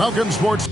Welcome, sports.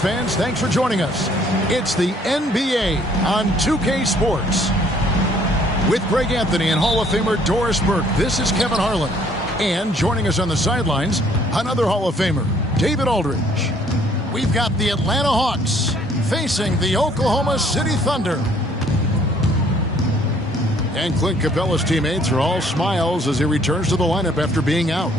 Fans, thanks for joining us. It's the NBA on 2K Sports. With Greg Anthony and Hall of Famer Doris Burke, this is Kevin Harlan. And joining us on the sidelines, another Hall of Famer, David Aldridge. We've got the Atlanta Hawks facing the Oklahoma City Thunder. And Clint Capella's teammates are all smiles as he returns to the lineup after being out.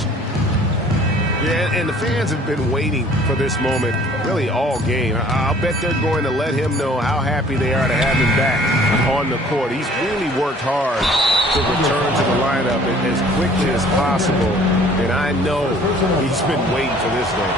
Yeah, and the fans have been waiting for this moment really all game. I'll bet they're going to let him know how happy they are to have him back on the court. He's really worked hard to return to the lineup as quickly as possible, and I know he's been waiting for this day.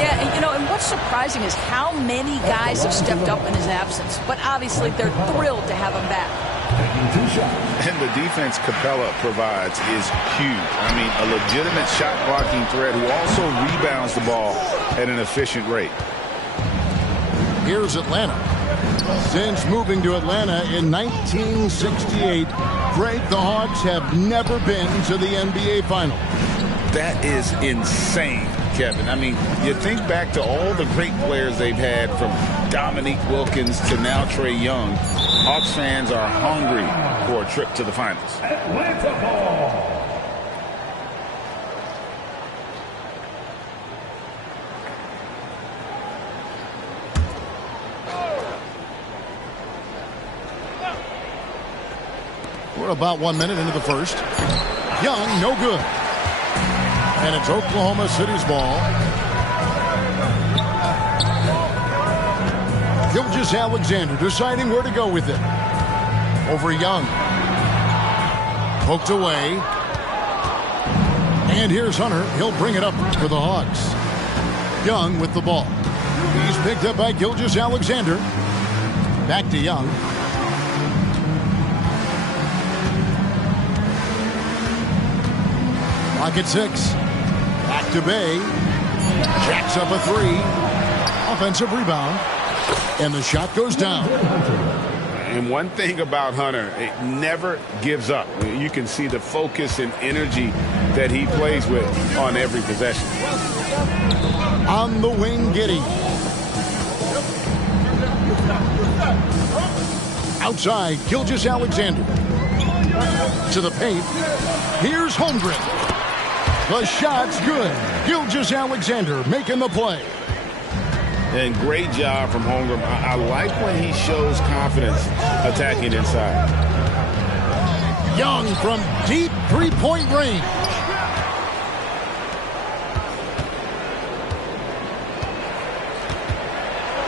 Yeah, and what's surprising is how many guys have stepped up in his absence, but obviously they're thrilled to have him back. And the defense Capella provides is huge. I mean, a legitimate shot blocking threat who also rebounds the ball at an efficient rate. Here's Atlanta. Since moving to Atlanta in 1968, Greg, the Hawks have never been to the NBA Finals. That is insane, Kevin. I mean, you think back to all the great players they've had, from Dominique Wilkins to now Trae Young. Hawks fans are hungry for a trip to the finals. Atlanta ball. We're about 1 minute into the first. Young, no good. And it's Oklahoma City's ball. Gilgeous-Alexander deciding where to go with it. Over Young. Poked away. And here's Hunter. He'll bring it up for the Hawks. Young with the ball. He's picked up by Gilgeous-Alexander. Back to Young. Clock at 6. Back to Bay. Jacks up a three. Offensive rebound. And the shot goes down. And one thing about Hunter, it never gives up. You can see the focus and energy that he plays with on every possession. On the wing, Giddey. Outside, Gilgeous-Alexander. To the paint. Here's Holmgren. The shot's good. Gilgeous-Alexander making the play. And great job from Holmgren. I like when he shows confidence attacking inside. Young from deep three-point range.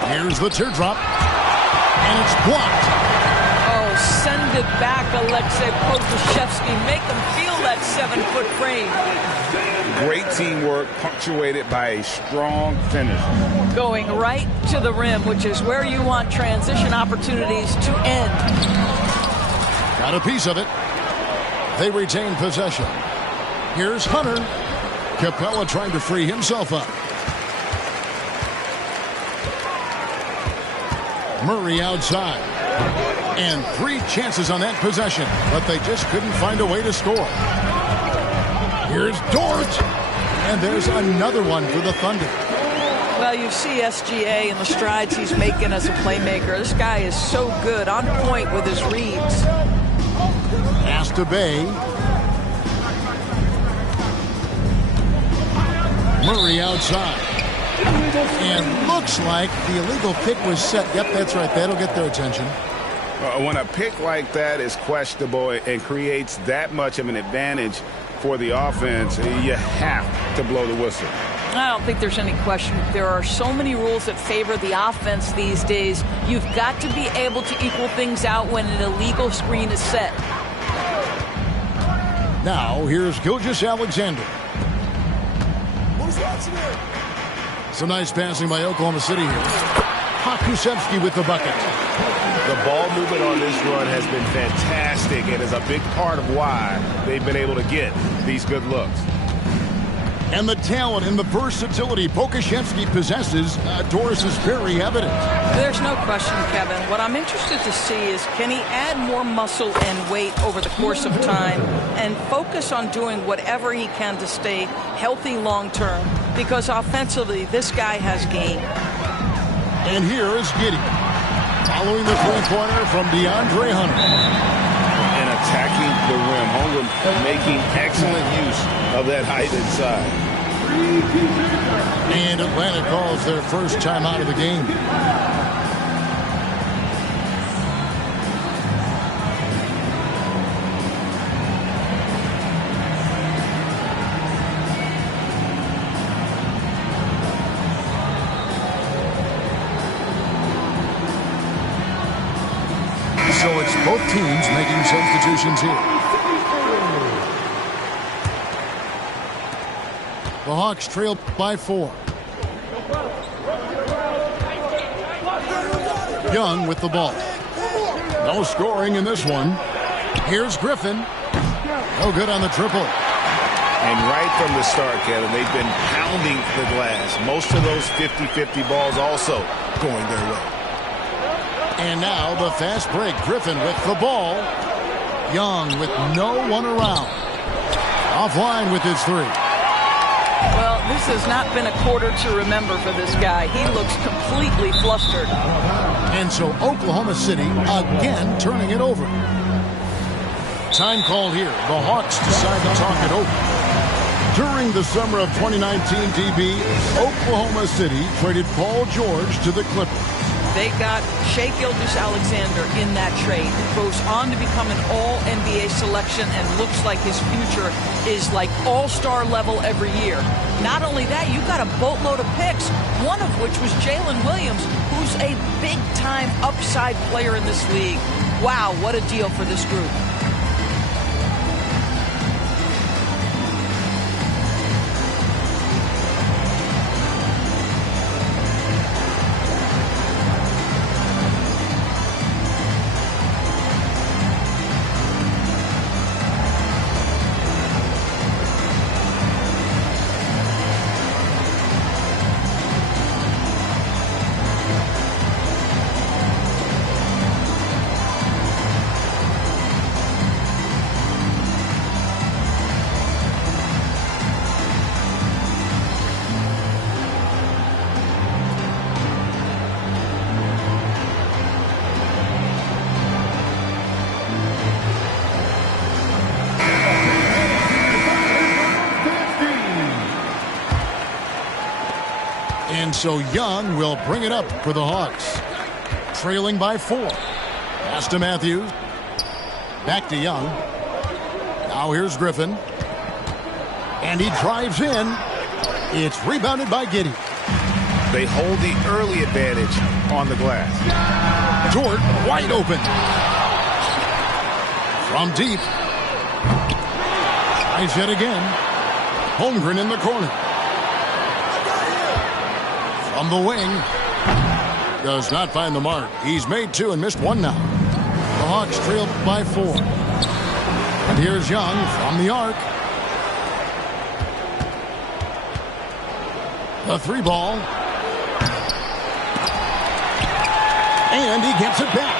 Here's the teardrop. And it's blocked. Oh, send it back, Aleksej Pokusevski. Make him feel that 7-foot frame. Great teamwork punctuated by a strong finish. Going right to the rim, which is where you want transition opportunities to end. Got a piece of it. They retain possession. Here's Hunter. Capella trying to free himself up. Murray outside. And 3 chances on that possession, but they just couldn't find a way to score. Here's Dort. And there's another one for the Thunder. Well, you see SGA and the strides he's making as a playmaker. This guy is so good, on point with his reads. Pass to Bay. Murray outside. And looks like the illegal pick was set. Yep, that's right. That'll get their attention. When a pick like that is questionable and creates that much of an advantage for the offense, you have to blow the whistle. I don't think there's any question. There are so many rules that favor the offense these days. You've got to be able to equal things out when an illegal screen is set. Now, here's Gilgeous-Alexander. Some nice passing by Oklahoma City here. Pokusevski with the bucket. The ball movement on this run has been fantastic and is a big part of why they've been able to get these good looks. And the talent and the versatility Pokusevski possesses, Doris, is very evident. There's no question, Kevin. What I'm interested to see is, can he add more muscle and weight over the course of time and focus on doing whatever he can to stay healthy long term? Because offensively, this guy has game. And here is Giddey. Following the three-pointer from DeAndre Hunter. And attacking the rim. Holmgren making excellent use of that height inside. And Atlanta calls their first time out of the game. So it's both teams making substitutions here. The Hawks trail by 4. Young with the ball. No scoring in this one. Here's Griffin. No good on the triple. And right from the start, Kevin, they've been pounding the glass. Most of those 50-50 balls also going their way. And now the fast break. Griffin with the ball. Young with no one around. Offline with his 3. Well, this has not been a quarter to remember for this guy. He looks completely flustered. And so Oklahoma City again turning it over. Time called here. The Hawks decide to talk it over. During the summer of 2019, DB, Oklahoma City traded Paul George to the Clippers. They got Shai Gilgeous-Alexander in that trade. Goes on to become an all-NBA selection and looks like his future is like all-star level every year. Not only that, you got a boatload of picks, one of which was Jalen Williams, who's a big-time upside player in this league. Wow, what a deal for this group. So Young will bring it up for the Hawks. Trailing by 4. Pass to Matthews. Back to Young. Now here's Griffin. And he drives in. It's rebounded by Giddey. They hold the early advantage on the glass. Dort wide open. From deep. Tries yet again. Holmgren in the corner. From the wing. Does not find the mark. He's made 2 and missed 1 now. The Hawks trail by 4. And here's Young from the arc. The 3 ball. And he gets it back.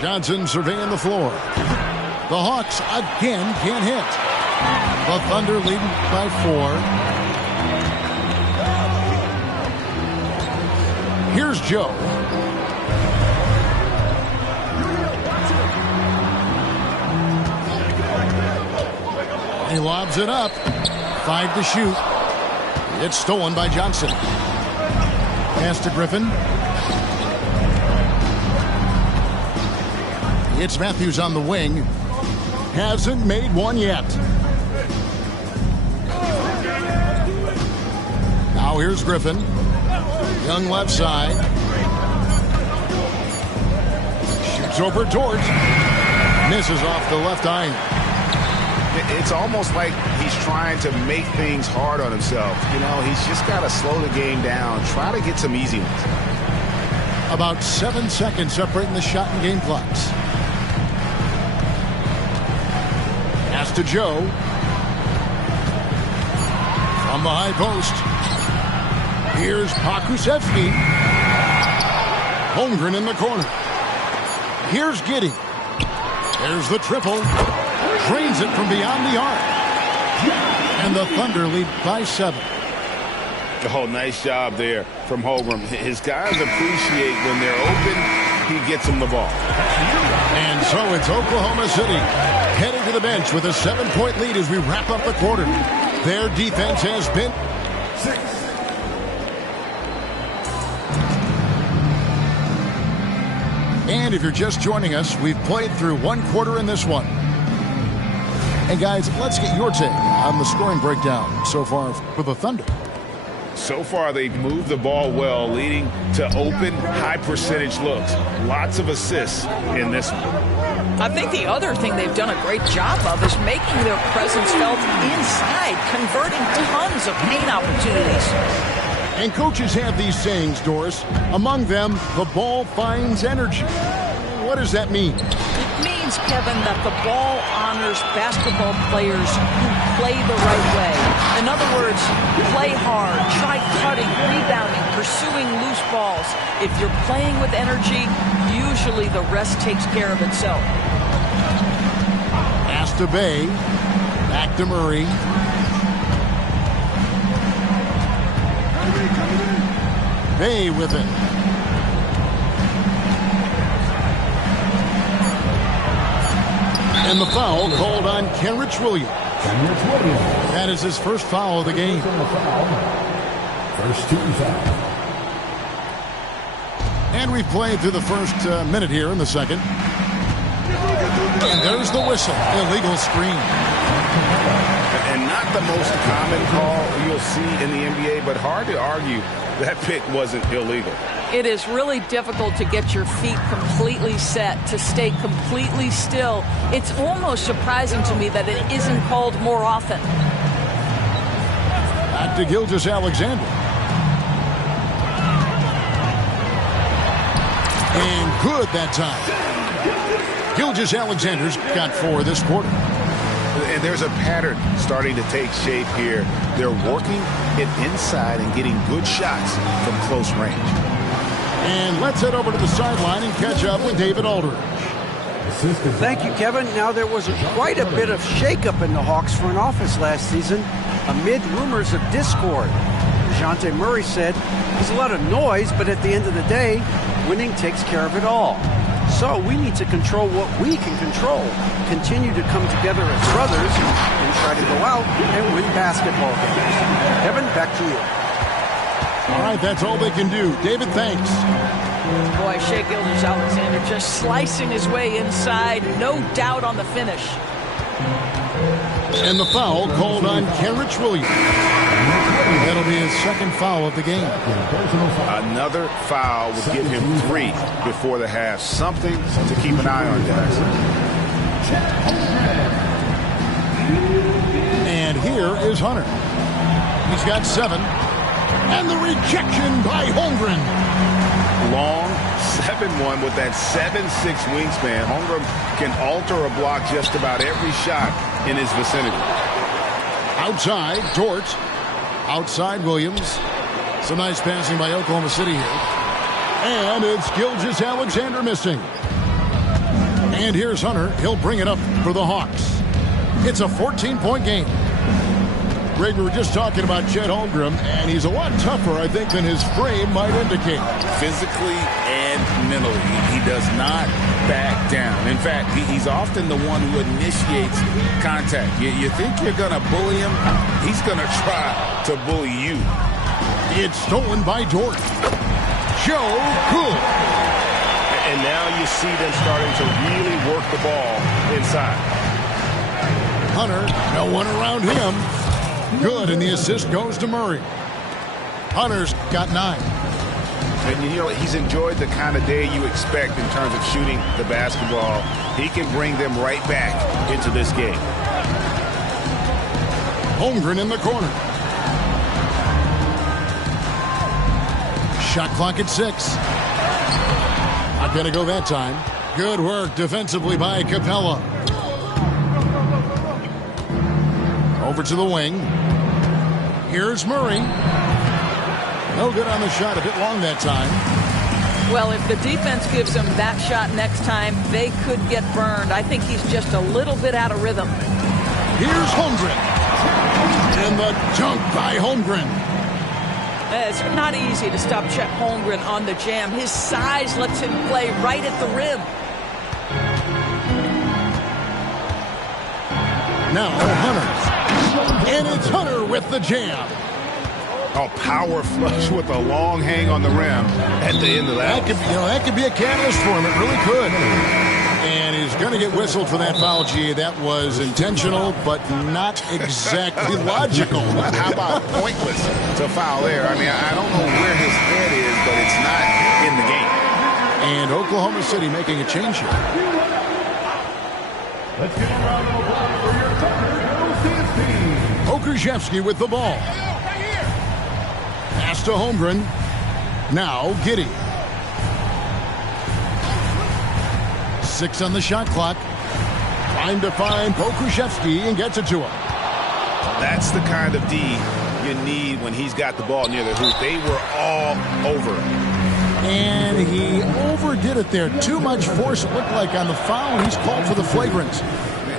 Johnson surveying the floor. The Hawks again can't hit. The Thunder leading by 4. Here's Joe. He lobs it up. 5 to shoot. It's stolen by Johnson. Pass to Griffin. It's Matthews on the wing. Hasn't made 1 yet. Now here's Griffin. Young left side. Shoots over Dort. Misses off the left iron. It's almost like he's trying to make things hard on himself. You know, he's just got to slow the game down. Try to get some easy ones. About 7 seconds separating the shot and game clocks. Pass to Joe. From the high post. Here's Pokusevski. Holmgren in the corner. Here's Giddey. There's the triple. Drains it from beyond the arc. And the Thunder lead by 7. Oh, nice job there from Holmgren. His guys appreciate when they're open, he gets them the ball. And so it's Oklahoma City heading to the bench with a 7-point lead as we wrap up the quarter. Their defense has been... And if you're just joining us, we've played through 1 quarter in this one. And guys, let's get your take on the scoring breakdown so far for the Thunder. So far, they've moved the ball well, leading to open, high-percentage looks. Lots of assists in this one. I think the other thing they've done a great job of is making their presence felt inside, converting tons of paint opportunities. And coaches have these sayings, Doris. Among them, the ball finds energy. What does that mean? It means, Kevin, that the ball honors basketball players who play the right way. In other words, play hard, try cutting, rebounding, pursuing loose balls. If you're playing with energy, usually the rest takes care of itself. Pass to Bay. Back to Murray. Bay with it. And the foul called on Kenrich Williams. That is his first foul of the game. First 2 foul. And we've played through the first minute here in the second. And there's the whistle. Illegal screen. And not the most common call you'll see in the NBA, but hard to argue that pick wasn't illegal. It is really difficult to get your feet completely set, to stay completely still. It's almost surprising to me that it isn't called more often. Back to Gilgeous-Alexander. And good that time. Gilgeous-Alexander's got 4 this quarter. And there's a pattern starting to take shape here. They're working it inside and getting good shots from close range. And let's head over to the sideline and catch up with David Aldridge. Thank you, Kevin. Now, there was quite a bit of shakeup in the Hawks front office last season amid rumors of discord. DeJounte Murray said, "There's a lot of noise, but at the end of the day, winning takes care of it all." So we need to control what we can control. Continue to come together as brothers and try to go out and win basketball games. Kevin, back to you. All right, that's all they can do. David, thanks. Boy, Shai Gilgeous-Alexander just slicing his way inside. No doubt on the finish. And the foul called on Kenrich Williams. That'll be his second foul of the game. Another foul will give him 3 before the half. Something to keep an eye on, guys. And here is Hunter. He's got 7. And the rejection by Holmgren. Long 7-1 with that 7'6" wingspan. Holmgren can alter a block just about every shot in his vicinity. Outside, Dort. Outside, Williams. Some nice passing by Oklahoma City here. And it's Gilgeous-Alexander missing. And here's Hunter. He'll bring it up for the Hawks. It's a 14-point game. Greg, we were just talking about Chet Holmgren, and he's a lot tougher, I think, than his frame might indicate. Physically and mentally, he does not back down. In fact, he's often the one who initiates contact. You think you're going to bully him? He's going to try to bully you. It's stolen by Dort. Joe Cool. And now you see them starting to really work the ball inside. Hunter, no one around him. Good, and the assist goes to Murray. Hunter's got 9. And you know, he's enjoyed the kind of day you expect in terms of shooting the basketball. He can bring them right back into this game. Holmgren in the corner. Shot clock at 6. Not going to go that time. Good work defensively by Capella. Over to the wing. Here's Murray. No good on the shot. A bit long that time. Well, if the defense gives him that shot next time, they could get burned. I think he's just a little bit out of rhythm. Here's Holmgren. And the dunk by Holmgren. It's not easy to stop Chet Holmgren on the jam. His size lets him play right at the rim. Now Hunter. And it's Hunter with the jam. Oh, power flush with a long hang on the rim at the end of that. That could be a catalyst for him. It really could. And he's going to get whistled for that foul, G. That was intentional, but not exactly logical. How about pointless to foul there? I mean, I don't know where his head is, but it's not in the game. And Oklahoma City making a change here. Let's give a round of applause for your Tucker Okrzewski with the ball. Pass to Holmgren. Now Giddey. 6 on the shot clock. Trying to find Okrzewski and gets it to him. That's the kind of D you need when he's got the ball near the hoop. They were all over him. And he overdid it there. Too much force, it looked like, on the foul. He's called for the flagrant.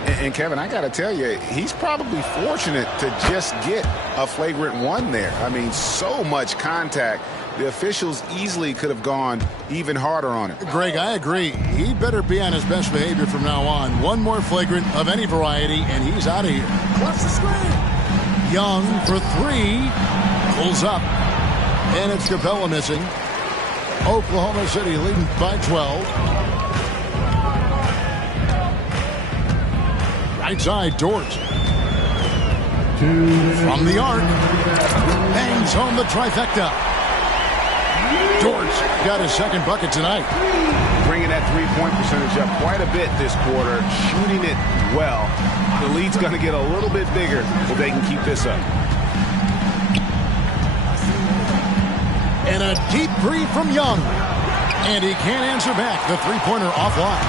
And Kevin, I got to tell you, he's probably fortunate to just get a flagrant 1 there. I mean, so much contact. The officials easily could have gone even harder on it. Greg, I agree. He better be on his best behavior from now on. One more flagrant of any variety, and he's out of here. Watch the screen. Young for 3. Pulls up. And it's Capella missing. Oklahoma City leading by 12. Right side, Dort. From the arc. Bangs home the trifecta. Dort's got his second bucket tonight. Bringing that three-point percentage up quite a bit this quarter. Shooting it well. The lead's going to get a little bit bigger if they can keep this up. And a deep three from Young. And he can't answer back. The three-pointer offline.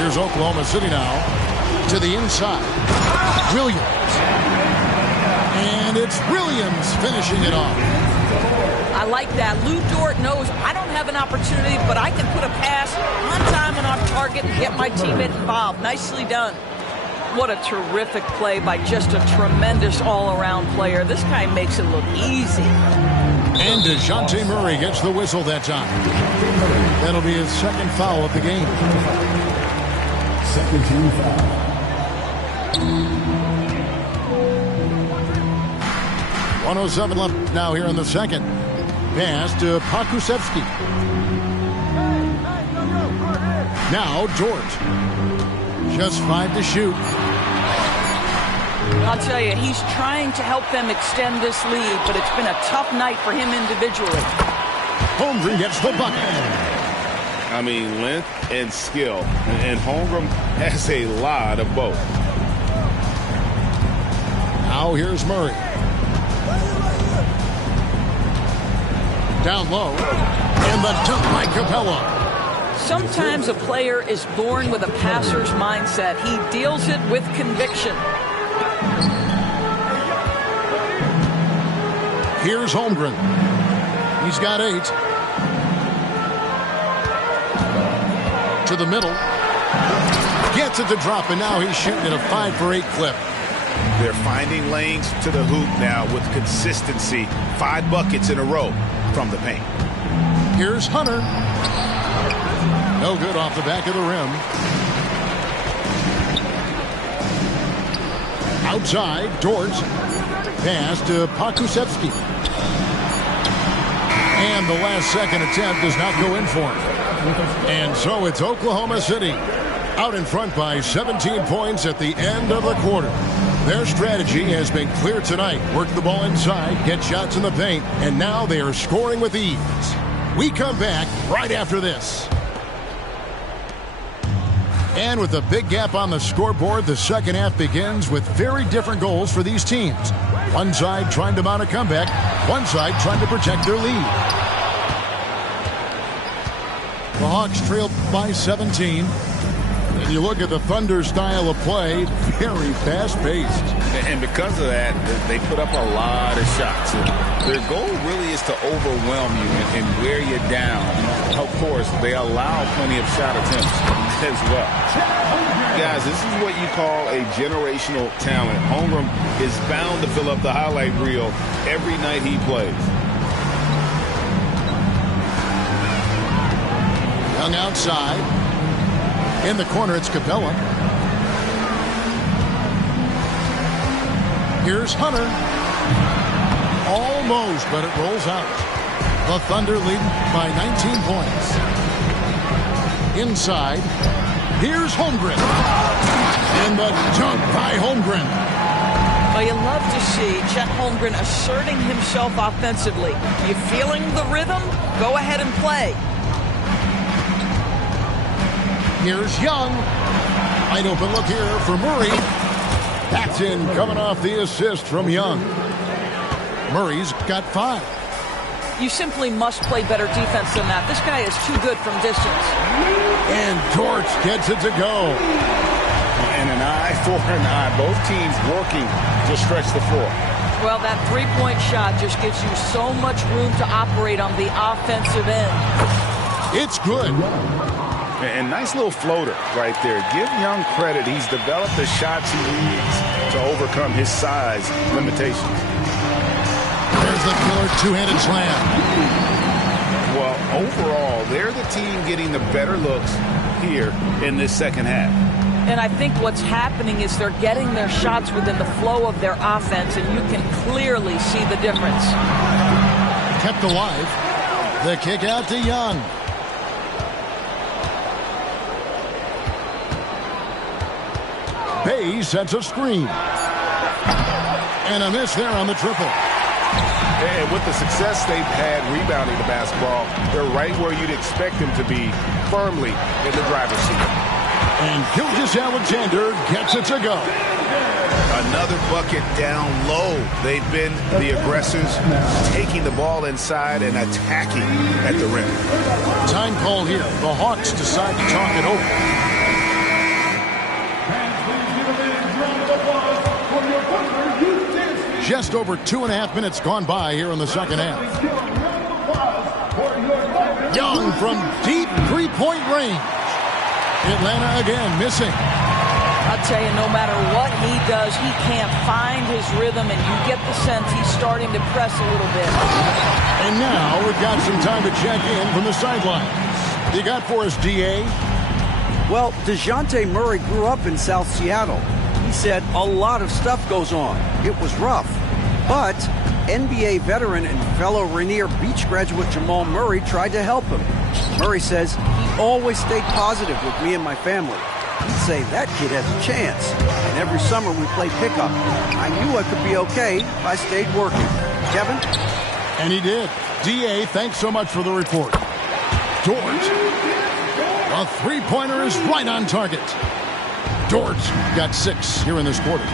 Here's Oklahoma City now to the inside. Williams. And it's Williams finishing it off. I like that. Lou Dort knows I don't have an opportunity, but I can put a pass on time and on target and get my teammate involved. Nicely done. What a terrific play by just a tremendous all-around player. This guy makes it look easy. And DeJounte Murray gets the whistle that time. That'll be his second foul of the game. Second team foul. 1:07 left now here in the second. Pass to Pokusevski. Now George. Just 5 to shoot. I'll tell you, he's trying to help them extend this lead, but it's been a tough night for him individually. Holmgren gets the bucket. I mean, length and skill. And Holmgren has a lot of both. Now here's Murray. Down low. And the dunk by Capella. Sometimes a player is born with a passer's mindset. He deals it with conviction. Here's Holmgren. He's got 8. To the middle. Gets it to drop, and now he's shooting at a 5 for 8 clip. They're finding lanes to the hoop now with consistency. 5 buckets in a row from the paint. Here's Hunter. No good off the back of the rim. Outside, George. Pass to Pokusevski. And the last second attempt does not go in for him. And so it's Oklahoma City out in front by 17 points at the end of the quarter. Their strategy has been clear tonight. Work the ball inside, get shots in the paint, and now they are scoring with ease. We come back right after this. And with a big gap on the scoreboard, the second half begins with very different goals for these teams. One side trying to mount a comeback, one side trying to protect their lead. The Hawks trail by 17. And you look at the Thunder style of play, very fast-paced. And because of that, they put up a lot of shots. Their goal really is to overwhelm you and wear you down. Of course, they allow plenty of shot attempts as well. Guys, this is what you call a generational talent. Holmgren is bound to fill up the highlight reel every night he plays. Young outside. In the corner, it's Capella. Here's Hunter. Almost, but it rolls out. The Thunder leading by 19 points. Inside, here's Holmgren. And the dunk by Holmgren. Well, you love to see Chet Holmgren asserting himself offensively. You feeling the rhythm? Go ahead and play. Here's Young. Wide open look here for Murray. Paxton coming off the assist from Young. Murray's got 5. You simply must play better defense than that. This guy is too good from distance. And George gets it to go. And an eye for an eye. Both teams working to stretch the floor. Well, that three-point shot just gives you so much room to operate on the offensive end. It's good. And nice little floater right there. Give Young credit. He's developed the shots he needs to overcome his size limitations. There's the killer two-handed slam. Well, overall, they're the team getting the better looks here in this second half. And I think what's happening is they're getting their shots within the flow of their offense, and you can clearly see the difference. Kept alive. The kick out to Young. Bay sets a screen. And a miss there on the triple. And with the success they've had rebounding the basketball, they're right where you'd expect them to be, firmly in the driver's seat. And Gilgeous-Alexander gets it to go. Another bucket down low. They've been the aggressors, taking the ball inside and attacking at the rim. Time call here. The Hawks decide to talk it over. Just over 2.5 minutes gone by here in the second half. Young from deep three-point range. Atlanta again missing. I'll tell you, no matter what he does, he can't find his rhythm, and you get the sense he's starting to press a little bit. And now We've got some time to check in from the sidelines. You got for us, D.A.? Well, DeJounte Murray grew up in South Seattle. He said a lot of stuff goes on. It was rough. But NBA veteran and fellow Rainier Beach graduate Jamal Murray tried to help him. Murray says he always stayed positive with me and my family. He'd say that kid has a chance. And every summer we played pickup. I knew I could be okay if I stayed working. Kevin? And he did. D.A., thanks so much for the report. Dort. A three-pointer is right on target. Dort got 6 here in this quarter.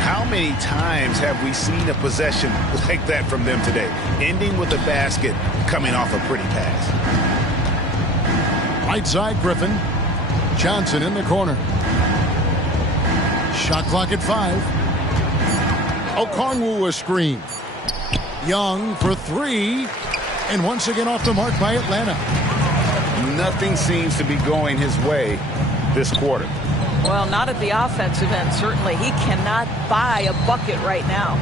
How many times have we seen a possession like that from them today? Ending with a basket, coming off a pretty pass. Right side, Griffin. Johnson in the corner. Shot clock at 5. Okongwu a screen. Young for 3. And once again off the mark by Atlanta. Nothing seems to be going his way this quarter. Well, not at the offensive end, certainly. He cannot buy a bucket right now.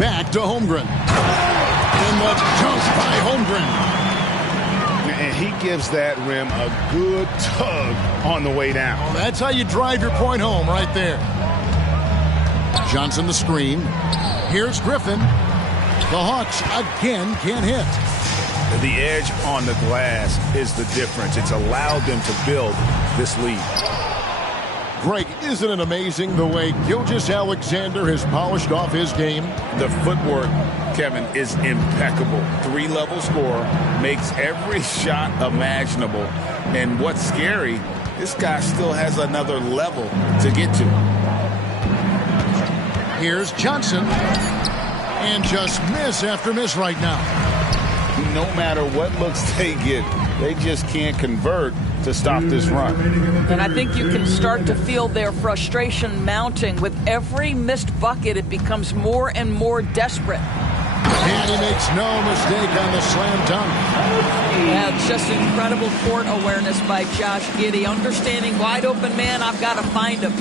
Back to Holmgren. And the dunk by Holmgren. And he gives that rim a good tug on the way down. Well, that's how you drive your point home right there. Johnson the screen. Here's Griffin. The Hawks again can't hit. The edge on the glass is the difference. It's allowed them to build this lead. Greg, isn't it amazing the way Gilgeous-Alexander has polished off his game? The footwork, Kevin, is impeccable. 3-level scorer, makes every shot imaginable. And what's scary, this guy still has another level to get to. Here's Johnson. And just miss after miss right now. No matter what looks they get, they just can't convert to stop this run. And I think you can start to feel their frustration mounting. With every missed bucket, it becomes more and more desperate. And he makes no mistake on the slam dunk. Yeah, it's just incredible court awareness by Josh Giddey. Understanding wide open man, I've got to find him.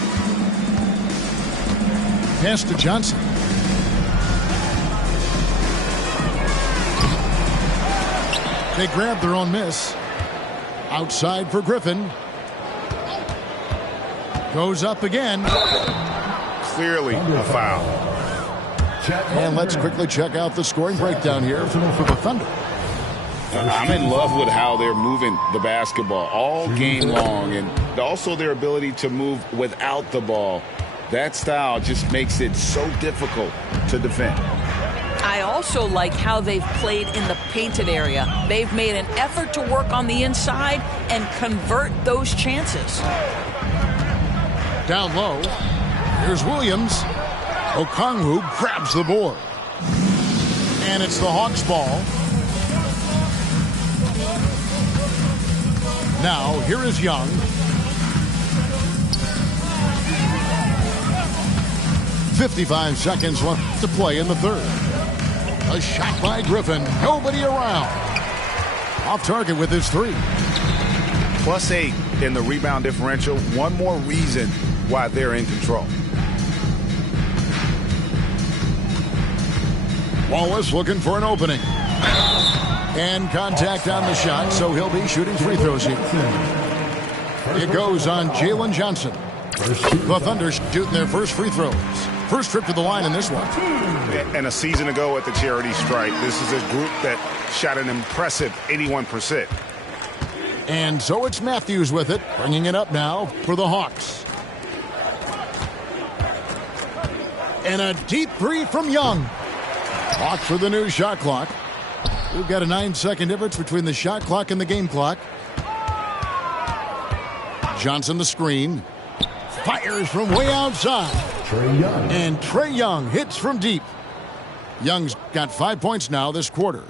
Pass to Johnson. They grab their own miss. Outside for Griffin. Goes up again. Clearly a foul. And let's quickly check out the scoring breakdown here for the Thunder. I'm in love with how they're moving the basketball all game long, and also their ability to move without the ball. That style just makes it so difficult to defend. I also like how they've played in the painted area. They've made an effort to work on the inside and convert those chances. Down low, here's Williams. Okongwu grabs the board. And it's the Hawks' ball. Now, here is Young. .55 seconds left to play in the third. A shot by Griffin. Nobody around. Off target with his 3. +8 in the rebound differential. One more reason why they're in control. Wallace looking for an opening. And contact on the shot, so he'll be shooting free throws here. It goes on Jalen Johnson. The Thunder shooting their first free throws. First trip to the line in this one. And a season ago at the charity stripe, this is a group that shot an impressive 81%. And so it's Matthews with it, bringing it up now for the Hawks. And a deep 3 from Young. Hawks for the new shot clock. We've got a 9-second difference between the shot clock and the game clock. Johnson the screen. Fires from way outside. And Trae Young hits from deep. Young's got 5 points now this quarter.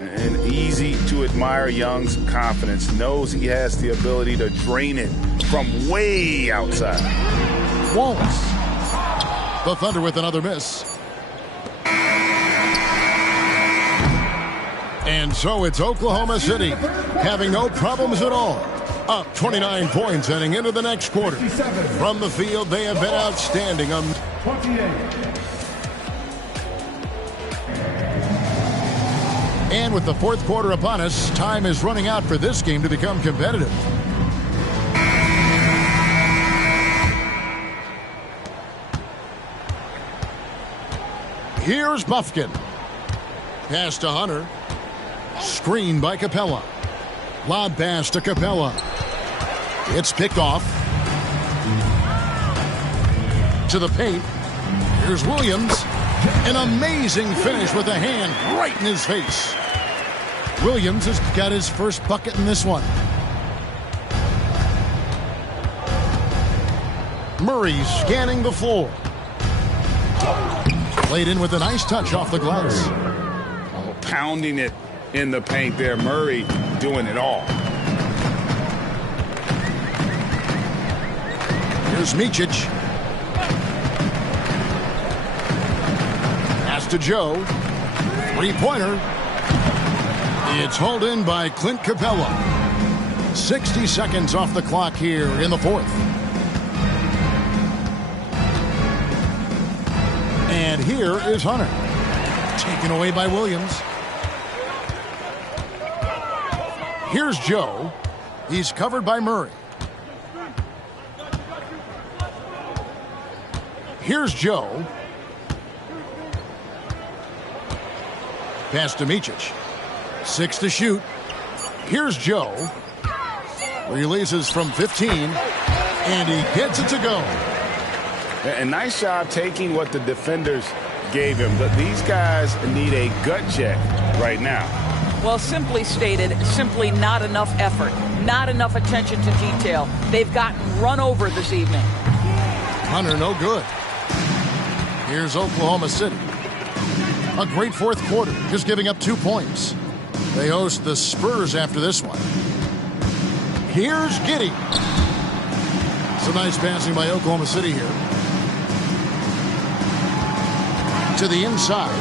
And easy to admire Young's confidence. Knows he has the ability to drain it from way outside. Wallace. The Thunder with another miss. And so it's Oklahoma City having no problems at all. Up 29 points heading into the next quarter. From the field, they have been outstanding. And with the fourth quarter upon us, time is running out for this game to become competitive. Here's Bufkin. Pass to Hunter. Screen by Capella. Lob pass to Capella. It's picked off. To the paint. Here's Williams. An amazing finish with a hand right in his face. Williams has got his first bucket in this one. Murray scanning the floor. Played in with a nice touch off the glass. Oh, pounding it in the paint there. Murray doing it all. Here's Micic. Pass to Joe. Three-pointer. It's hauled in by Clint Capella. 60 seconds off the clock here in the fourth. And here is Hunter. Taken away by Williams. Here's Joe. He's covered by Murray. Here's Joe. Pass to Micic. 6 to shoot. Here's Joe. Releases from 15. And he gets it to go. A nice job taking what the defenders gave him. But these guys need a gut check right now. Well, simply stated, simply not enough effort. Not enough attention to detail. They've gotten run over this evening. Hunter, no good. Here's Oklahoma City. A great fourth quarter, just giving up 2 points. They host the Spurs after this one. Here's Giddey. Some nice passing by Oklahoma City here. To the inside.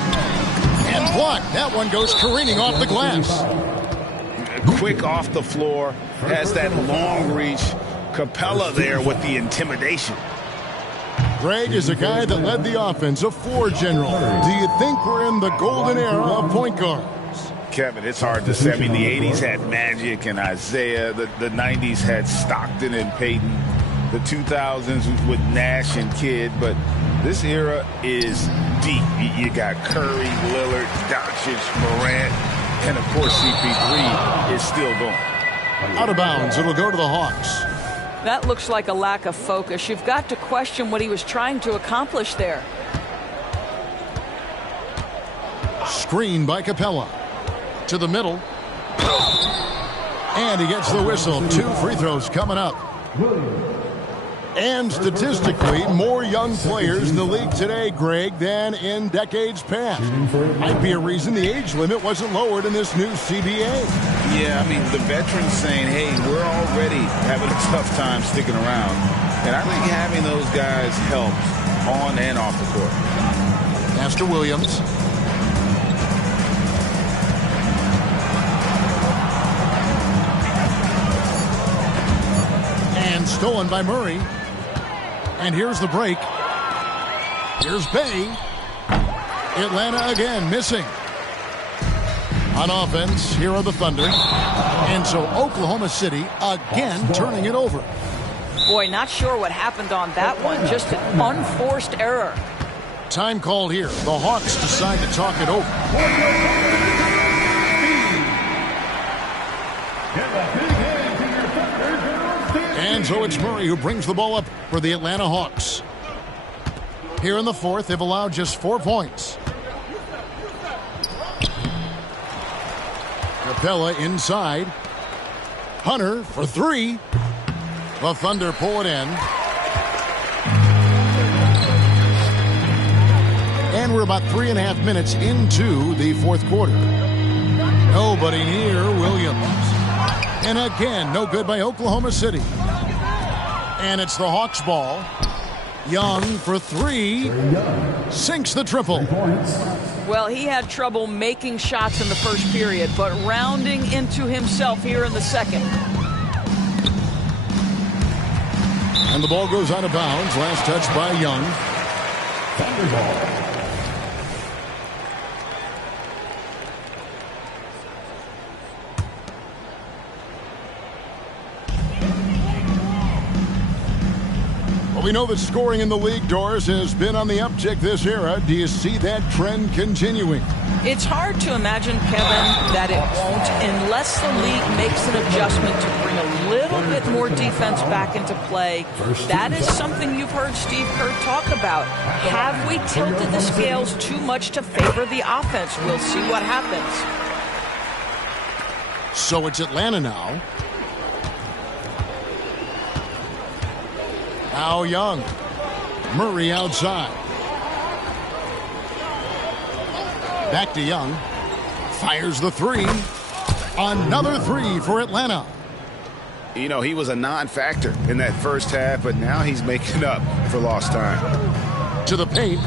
And blocked. That one goes careening off the glass. Quick off the floor. Has that long reach. Capella there with the intimidation. Greg is a guy that led the offense, a floor general. Do you think we're in the golden era of point guards? Kevin, it's hard to say. I mean, the 80s had Magic and Isaiah. The 90s had Stockton and Payton. The 2000s with Nash and Kidd. But this era is deep. You got Curry, Lillard, Doncic, Morant, and, of course, CP3 is still going. Out of bounds. It'll go to the Hawks. That looks like a lack of focus. You've got to question what he was trying to accomplish there. Screen by Capella. To the middle. And he gets the whistle. 2 free throws coming up. And statistically, more young players in the league today, Greg, than in decades past. Might be a reason the age limit wasn't lowered in this new CBA. Yeah, I mean, the veterans saying, hey, we're already having a tough time sticking around. And I think having those guys helps on and off the court. Pass to Williams. And stolen by Murray. And here's the break. Here's Bay. Atlanta again missing. On offense, here are the Thunder. And so Oklahoma City again turning it over. Boy, not sure what happened on that one. Just an unforced error. Time called here. The Hawks decide to talk it over. And so it's Murray who brings the ball up for the Atlanta Hawks. Here in the fourth, they've allowed just 4 points. Capella inside. Hunter for 3. The Thunder pull it in. And we're about 3.5 minutes into the fourth quarter. Nobody near Williams. And again, no good by Oklahoma City. And it's the Hawks ball. Young for 3. Sinks the triple. Well, he had trouble making shots in the first period, but rounding into himself here in the second. And the ball goes out of bounds. Last touch by Young. Well, we know that scoring in the league, Doris, has been on the uptick this era. Do you see that trend continuing? It's hard to imagine, Kevin, that it won't unless the league makes an adjustment to bring a little bit more defense back into play. That is something you've heard Steve Kerr talk about. Have we tilted the scales too much to favor the offense? We'll see what happens. So it's Atlanta now. Now Young. Murray outside. Back to Young. Fires the three. Another three for Atlanta. You know, he was a non-factor in that first half, but now he's making up for lost time. To the paint.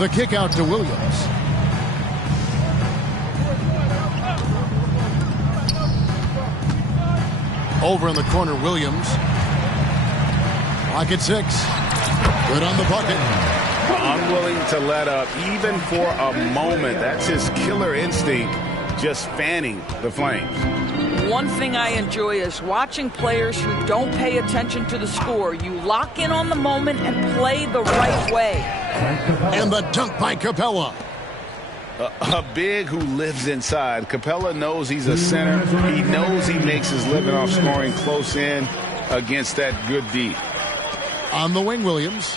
The kick out to Williams. Over in the corner, Williams. Pocket 6. Good on the bucket. Unwilling to let up even for a moment. That's his killer instinct, just fanning the flames. One thing I enjoy is watching players who don't pay attention to the score. You lock in on the moment and play the right way. And the dunk by Capella. A big who lives inside. Capella knows he's a center. He knows he makes his living off scoring close in against that good D. On the wing, Williams.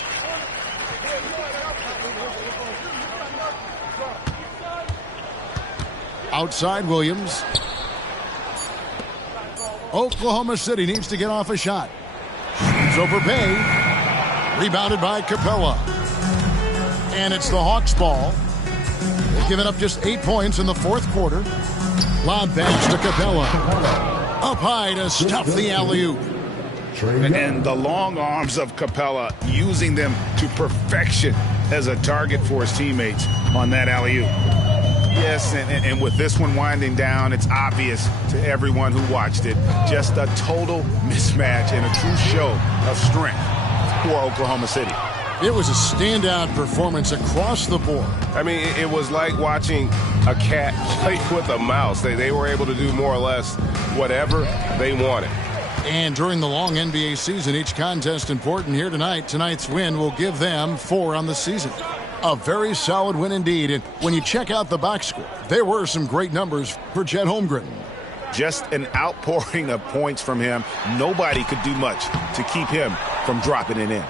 Outside, Williams. Oklahoma City needs to get off a shot. Shoots over Bay. Rebounded by Capella. And it's the Hawks' ball. They've given up just 8 points in the fourth quarter. Lob pass to Capella. Up high to stuff the alley-oop. And the long arms of Capella, using them to perfection as a target for his teammates on that alley-oop. Yes, and with this one winding down, it's obvious to everyone who watched it. Just a total mismatch and a true show of strength for Oklahoma City. It was a standout performance across the board. I mean, it was like watching a cat play with a mouse. They were able to do more or less whatever they wanted. And during the long NBA season, each contest important here tonight. Tonight's win will give them 4 on the season. A very solid win indeed. And when you check out the box score, there were some great numbers for Chet Holmgren. Just an outpouring of points from him. Nobody could do much to keep him from dropping it in.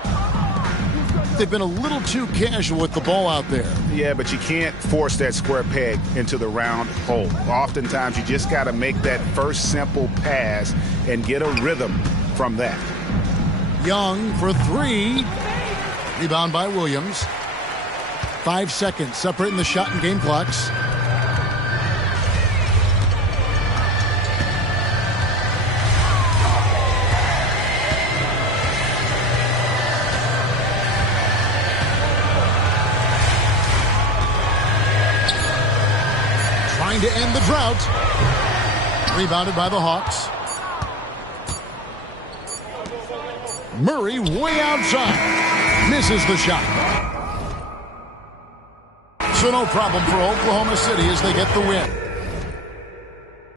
They've been a little too casual with the ball out there. Yeah, but you can't force that square peg into the round hole. Oftentimes, you just got to make that first simple pass and get a rhythm from that. Young for 3. Rebound by Williams. 5 seconds separating the shot and game clocks. Trying to end the drought. Rebounded by the Hawks. Murray way outside. Misses the shot. So no problem for Oklahoma City as they get the win.